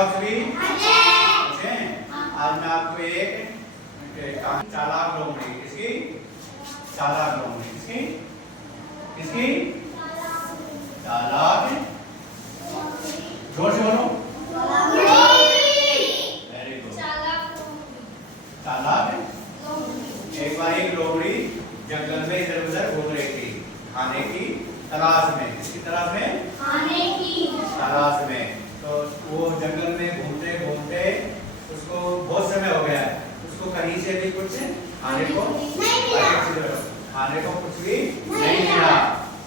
Dogs भी अच्छे हैं। आज मैं आपको एक चालाक लोमड़ी, इसकी चालाक लोमड़ी, इसकी इसकी चालाक, जोर से बोलो, वेरी गुड, चालाक। एक बार एक लोमड़ी जंगल में इधर उधर घूम रही थी खाने की तलाश में। किसकी तलाश में? खाने की तलाश में। तो वो जंगल में घूमते घूमते उसको बहुत समय हो गया, उसको कहीं से भी कुछ खाने को कुछ भी नहीं मिला।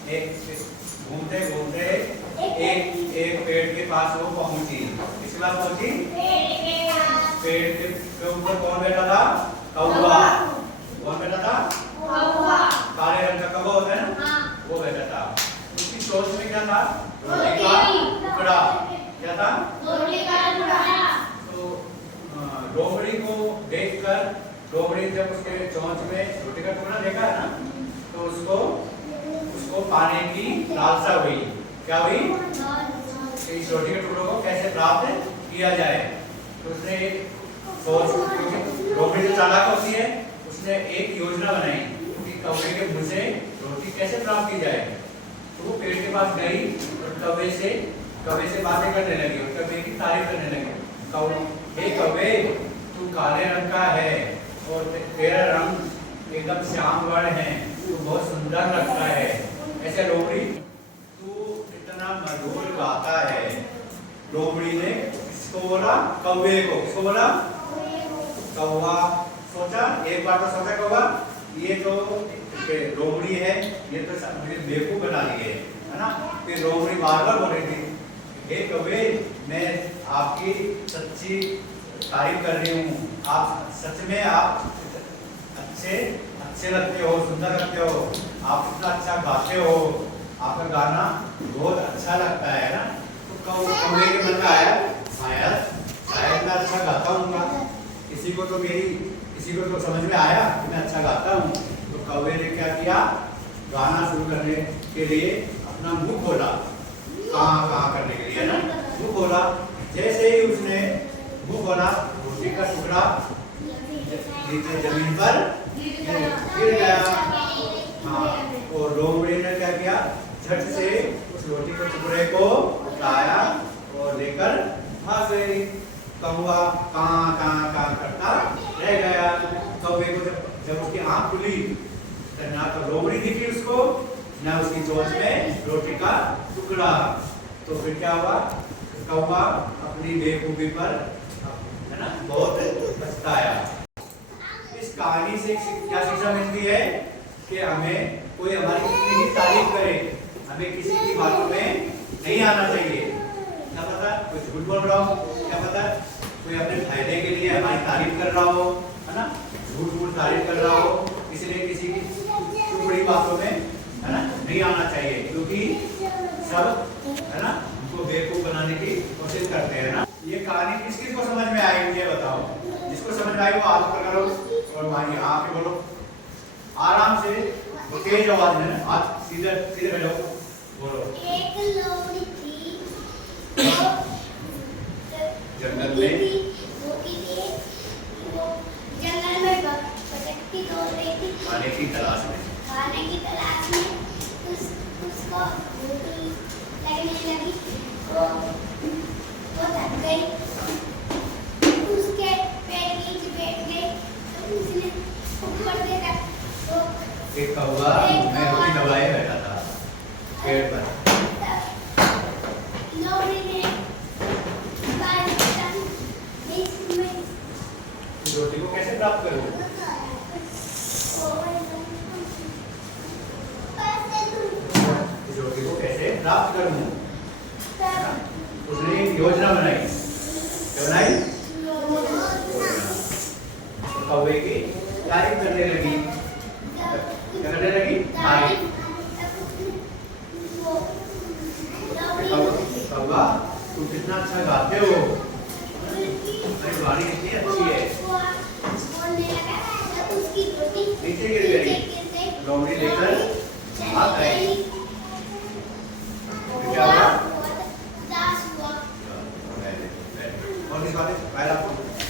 एक घूमते घूमते एक पेड़ के पास वो पहुंची। किसके पास पहुंची? पेड़ के ऊपर कौन बैठा था? कौवा। कौन बैठा था? कौवा। काले रंग का कौवा होता है ना, वो बैठा था। उसकी सोच में क्या था? रोटी का टुकड़ा। क्या था? रोटी का टुकड़ा। तो लोमड़ी को देखकर, लोमड़ी जब उसके चोंच में रोटी का टुकड़ा देखा है ना, तो उसको पाने की लालसा हुई। क्या हुई? इस रोटी के टुकड़ों को कैसे प्राप्त किया जाए। तो उसने सोच, क्योंकि लोमड़ी जो चालाक होती है, उसने एक योजना बनाई कि कौवे के मुंह से रोटी कैसे प्राप्त की जाए। तो वो पेड़ के पास गई और कौवे से बातें करने लगी और कौवे की तारीफ करने लगी। हे कौवे, तू काले रंग का है और तेरा रंग एकदम श्याम वर्ण है, तू बहुत सुंदर लगता है। ऐसे लोमड़ी, तू इतना मधुर गाता है। लोमड़ी ने किसको बोला? कौवे को। किसको बोला? कौवा सोचा, एक बार तो सोचा कौवा, ये तो लोमड़ी है, ये तो मुझे बेवकूफ बना लिए है ना। फिर लोमड़ी बार बार बोल रही थी, हे कौवे, मैं आपकी सच्ची तारीफ कर रही हूँ। आप सच में आप अच्छे लगते हो, सुंदर लगते हो, आप इतना अच्छा गाते हो, आपका गाना बहुत अच्छा लगता है ना। तो कौवे के मन में आया, शायद मैं अच्छा गाता हूँ, किसी को तो समझ में आया कि मैं अच्छा गाता हूँ। तो कौवे ने क्या किया? गाना शुरू करने के लिए अपना मुंह खोला, कहाँ करने के लिए ना, मुंह खोला। जैसे ही उसने मुंह खोला, रोटी का टुकड़ा नीचे जमीन पर गिर गया। हाँ, और लोमड़ी ने क्या किया? झट से उस रोटी के टुकड़े को उठाया और लेकर भाग गई। कौवा कहाँ करता रह गया। कौवे को जब उसकी आंख खुली, तो ना तो लोमड़ी दिखी उसको, ना उसकी चोंच में रोटी का टुकड़ा। तो फिर क्या हुआ? कौवा अपनी बेवकूफी पर है ना बहुत पछताया। इस कहानी से क्या शिक्षा मिलती है कि हमें कोई हमारी कितनी भी तारीफ करे, हमें किसी की बातों में नहीं आना चाहिए। क्या पता कोई झूठ बोल रहा हो, क्या पता कोई अपने फायदे के लिए हमारी तारीफ कर रहा हो, है ना, झूठ तारीफ कर रहा हो, इसलिए किसी की बड़ी बातों में है ना नहीं आना चाहिए, क्योंकि सब है ना उनको बेवकूफ बनाने की कोशिश करते हैं ना। ये कहानी किसको समझ में आई मुझे बताओ। जिसको समझ में आई वो हाथ पकड़ो और मानिए आप ही बोलो आराम से, तेज आवाज में, हाथ सीधे करो, बोलो। एक लोमड़ी थी, जंगल में वो जंगल में भटकती दौड़ रही थी खाने की तलाश में। उसको भूख लगने लगी, वो थक गई, उसके पेड़ के नीचे बैठ गई। तो उसने ऊपर देखा तो एक कौवा में रोटी दबाए बैठा था पेड़ पर। रोटी को कैसे प्राप्त करूं? इस रोटी को कैसे प्राप्त करूं? उसने एक योजना बनाई। क्या बनाई? कौवे की तारीफ करने लगी। क्या करने लगी? तारीफ। कौवा, तुम कितना अच्छा गाते हो, तुम्हारी वाणी कितनी अच्छी है। नीचे गिर गई। लोमड़ी लेकर भाग गई। क्या हुआ? और दिखा दे, पैर आपको